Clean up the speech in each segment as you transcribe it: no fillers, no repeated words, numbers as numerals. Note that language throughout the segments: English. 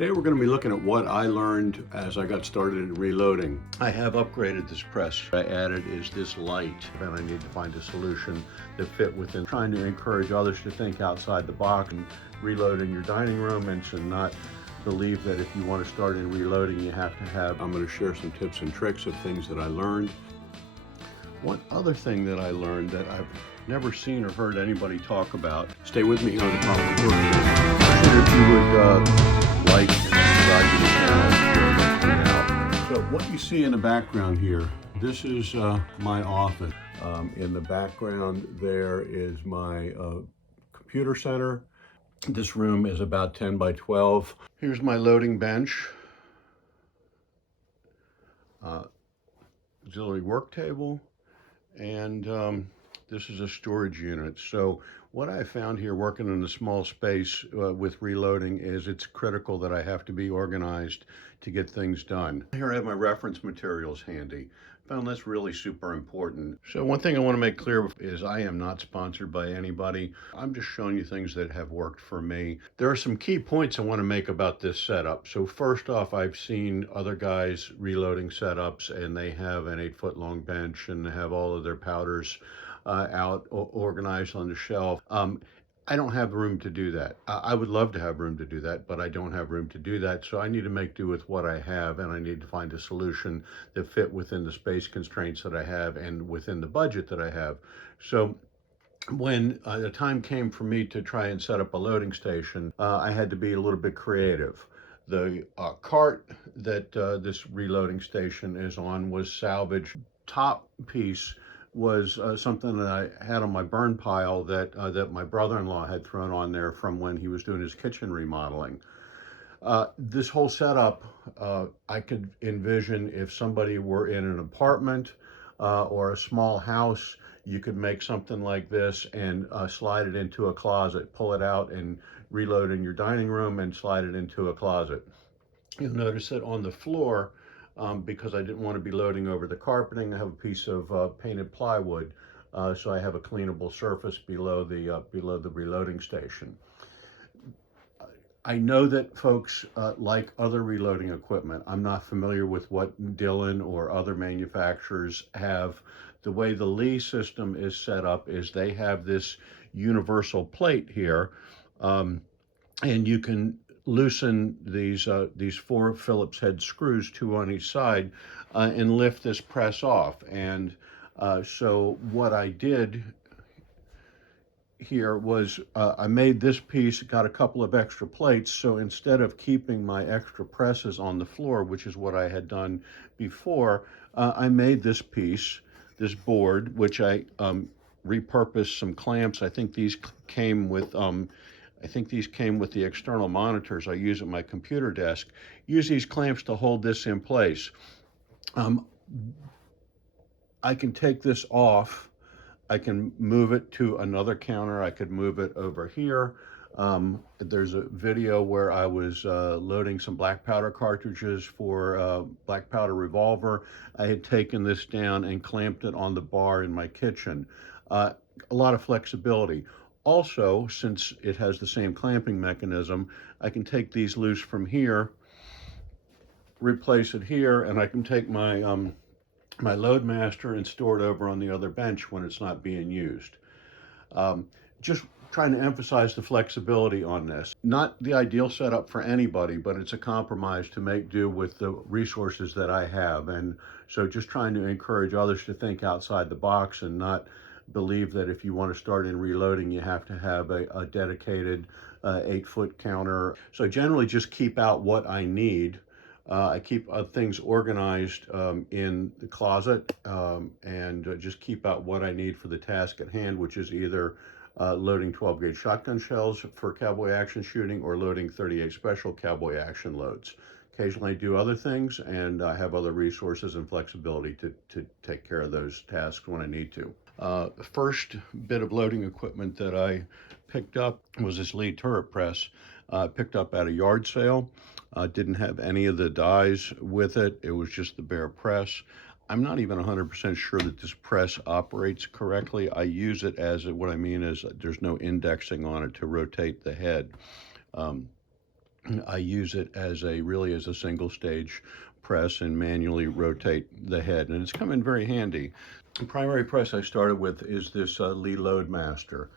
Today we're going to be looking at what I learned as I got started in reloading. I have upgraded this press. What I added is this light, and I need to find a solution that fit within. Trying to encourage others to think outside the box and reload in your dining room, and to not believe that if you want to start in reloading you have to have. I'm going to share some tips and tricks of things that I learned. One other thing that I learned that I've never seen or heard anybody talk about. Stay with me here on the Problem Workspace. If you would like and subscribe to the channel. So what you see in the background here, this is my office. In the background there is my computer center. This room is about 10 by 12. Here's my loading bench. Auxiliary work table. And this is a storage unit. So what I found here working in a small space with reloading is it's critical that I have to be organized to get things done. Here I have my reference materials handy. Found that's really super important. So one thing I want to make clear is I am not sponsored by anybody. I'm just showing you things that have worked for me. There are some key points I want to make about this setup. So first off, I've seen other guys reloading setups and they have an 8-foot long bench and have all of their powders out organized on the shelf. I don't have room to do that. I would love to have room to do that, but I don't have room to do that. So I need to make do with what I have, and I need to find a solution that fit within the space constraints that I have and within the budget that I have. So when the time came for me to try and set up a loading station, I had to be a little bit creative. The cart that this reloading station is on was salvaged. Top piece was something that I had on my burn pile that that my brother-in-law had thrown on there from when he was doing his kitchen remodeling. This whole setup, I could envision if somebody were in an apartment or a small house, you could make something like this and slide it into a closet, pull it out and reload in your dining room and slide it into a closet. You'll notice that on the floor, because I didn't want to be loading over the carpeting, I have a piece of painted plywood, so I have a cleanable surface below the reloading station. I know that folks like other reloading equipment. I'm not familiar with what Dillon or other manufacturers have. The way the Lee system is set up is they have this universal plate here, and you can loosen these 4 Phillips head screws, 2 on each side, and lift this press off. And so what I did here was I made this piece, got a couple of extra plates, so instead of keeping my extra presses on the floor, which is what I had done before, I made this piece, this board, which I repurposed some clamps. I think these came with the external monitors I use at my computer desk. Use these clamps to hold this in place. I can take this off. I can move it to another counter. I could move it over here. There's a video where I was loading some black powder cartridges for black powder revolver. I had taken this down and clamped it on the bar in my kitchen. A lot of flexibility. Also, since it has the same clamping mechanism, I can take these loose from here, replace it here, and I can take my my Loadmaster and store it over on the other bench when it's not being used. Just trying to emphasize the flexibility on this. Not the ideal setup for anybody, but it's a compromise to make do with the resources that I have. And so just trying to encourage others to think outside the box and not believe that if you want to start in reloading, you have to have a dedicated 8-foot counter. So generally just keep out what I need. I keep things organized in the closet and just keep out what I need for the task at hand, which is either loading 12-gauge shotgun shells for cowboy action shooting or loading 38 special cowboy action loads. Occasionally I do other things, and I have other resources and flexibility to take care of those tasks when I need to. The first bit of loading equipment that I picked up was this Lee turret press. Picked up at a yard sale. Didn't have any of the dies with it. It was just the bare press. I'm not even 100% sure that this press operates correctly. I use it as, what I mean is there's no indexing on it to rotate the head. I use it as really as a single stage press and manually rotate the head, and it's come in very handy. The primary press I started with is this Lee Loadmaster.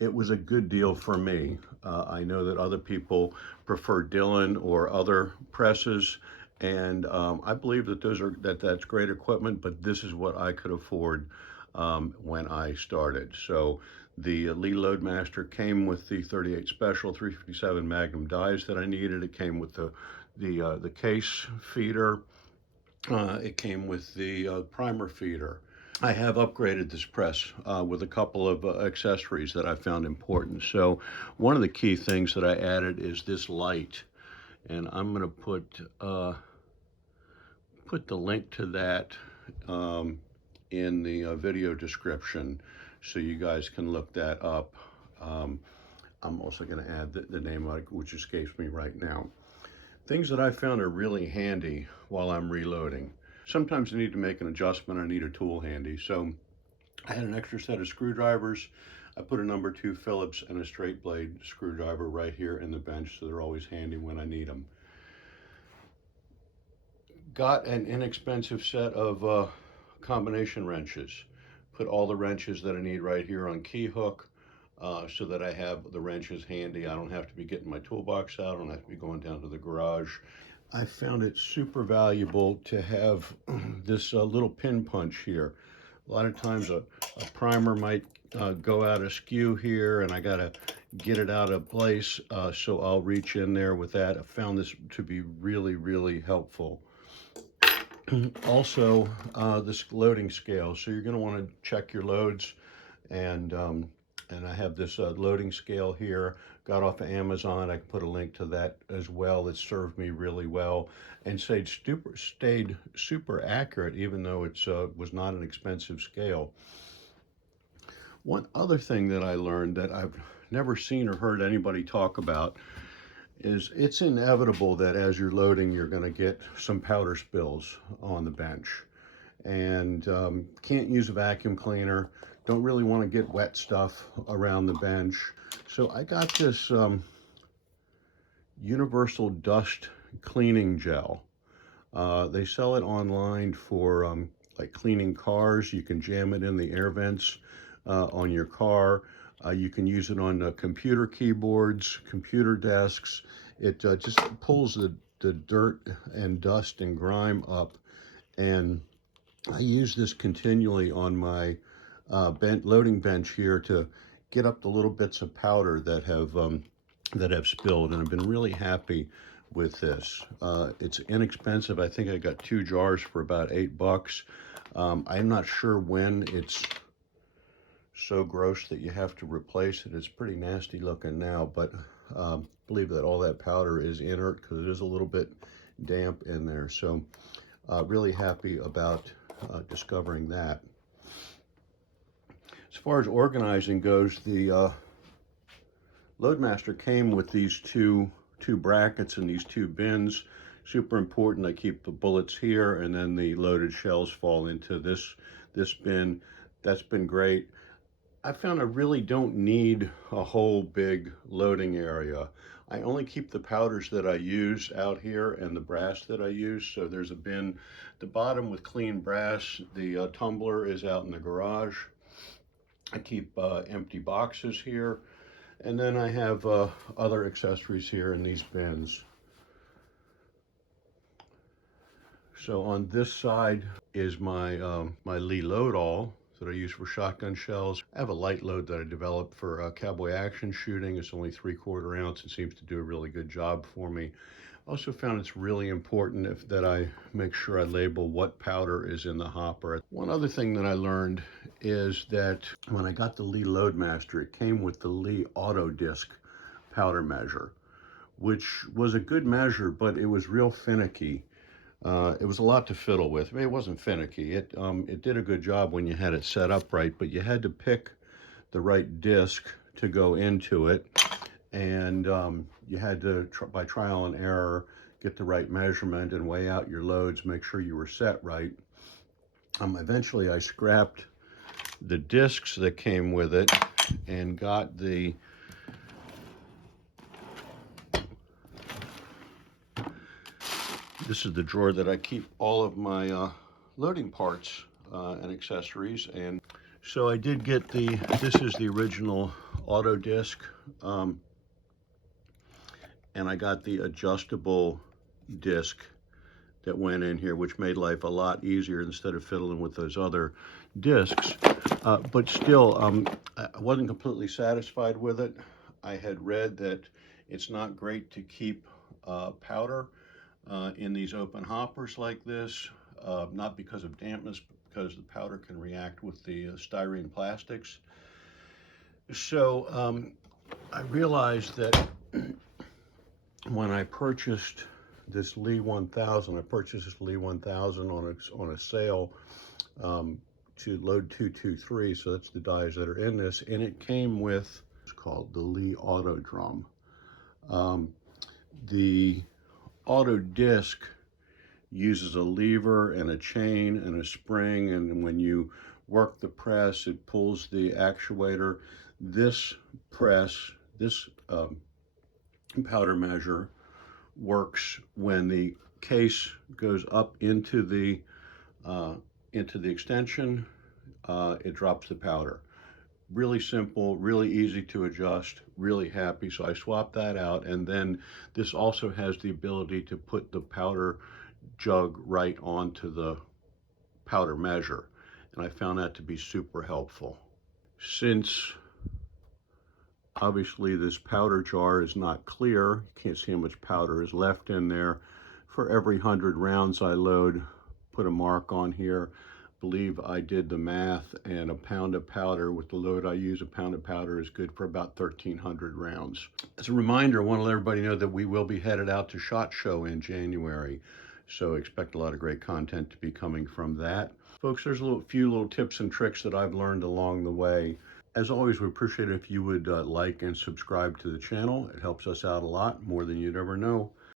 It was a good deal for me. I know that other people prefer Dillon or other presses, and I believe that that's great equipment, but this is what I could afford when I started. So the Lee Loadmaster came with the 38 Special 357 Magnum dies that I needed. It came with the case feeder. It came with the primer feeder. I have upgraded this press with a couple of accessories that I found important. So one of the key things that I added is this light, and I'm going to put the link to that in the video description so you guys can look that up. I'm also going to add the name of it, which escapes me right now. Things that I found are really handy while I'm reloading. Sometimes I need to make an adjustment, I need a tool handy. So I had an extra set of screwdrivers. I put a number 2 Phillips and a straight blade screwdriver right here in the bench, so they're always handy when I need them. Got an inexpensive set of combination wrenches. Put all the wrenches that I need right here on key hook so that I have the wrenches handy. I don't have to be getting my toolbox out. I don't have to be going down to the garage. I found it super valuable to have this little pin punch here. A lot of times a primer might go out askew here, and I got to get it out of place, so I'll reach in there with that. I found this to be really, really helpful. Also, this loading scale. So you're going to want to check your loads, and I have this loading scale here. Got off of Amazon. I can put a link to that as well. That served me really well and stayed super accurate, even though it was not an expensive scale. One other thing that I learned that I've never seen or heard anybody talk about is it's inevitable that as you're loading, you're going to get some powder spills on the bench, and can't use a vacuum cleaner. Don't really want to get wet stuff around the bench. So I got this universal dust cleaning gel. They sell it online for like cleaning cars. You can jam it in the air vents on your car. You can use it on computer keyboards, computer desks. It just pulls the dirt and dust and grime up. And I use this continually on my loading bench here to get up the little bits of powder that have spilled, and I've been really happy with this. It's inexpensive. I think I got 2 jars for about $8. I'm not sure when it's so gross that you have to replace it. It's pretty nasty looking now, but believe that all that powder is inert because it is a little bit damp in there. So really happy about discovering that. As far as organizing goes, the Loadmaster came with these two brackets and these 2 bins. Super important. I keep the bullets here, and then the loaded shells fall into this bin. That's been great. I found I really don't need a whole big loading area. I only keep the powders that I use out here and the brass that I use. So there's a bin at the bottom with clean brass. The tumbler is out in the garage. I keep empty boxes here. And then I have other accessories here in these bins. So on this side is my my Lee load all that I use for shotgun shells. I have a light load that I developed for cowboy action shooting. It's only 3/4 ounce. It seems to do a really good job for me. Also found it's really important that I make sure I label what powder is in the hopper. One other thing that I learned is that when I got the Lee Loadmaster, it came with the Lee Auto Disc powder measure, which was a good measure, but it was real finicky. It was a lot to fiddle with. I mean, it wasn't finicky. It did a good job when you had it set up right, but you had to pick the right disc to go into it, and you had to, by trial and error, get the right measurement and weigh out your loads, make sure you were set right. Eventually, I scrapped the discs that came with it and got the This is the drawer that I keep all of my loading parts and accessories. And so I did get this is the original auto disc, and I got the adjustable disc that went in here, which made life a lot easier instead of fiddling with those other discs. But still, I wasn't completely satisfied with it. I had read that it's not great to keep powder in these open hoppers like this, not because of dampness, but because the powder can react with the styrene plastics. So I realized that when I purchased this Lee 1000, I purchased this Lee 1000 on a sale to load 223, so that's the dies that are in this, and it came with, it's called the Lee Auto Drum. The auto disc uses a lever and a chain and a spring, and when you work the press, it pulls the actuator. This press, this powder measure works when the case goes up into the extension. It drops the powder. Really simple, really easy to adjust, really happy. So I swapped that out, and then this also has the ability to put the powder jug right onto the powder measure, and I found that to be super helpful. Since obviously this powder jar is not clear, you can't see how much powder is left in there. For every 100 rounds I load, put a mark on here. Believe I did the math, and a pound of powder with the load I use, a pound of powder is good for about 1,300 rounds. As a reminder, I want to let everybody know that we will be headed out to SHOT Show in January, so expect a lot of great content to be coming from that. Folks, there's a few little tips and tricks that I've learned along the way. As always, we appreciate it if you would like and subscribe to the channel. It helps us out a lot, more than you'd ever know.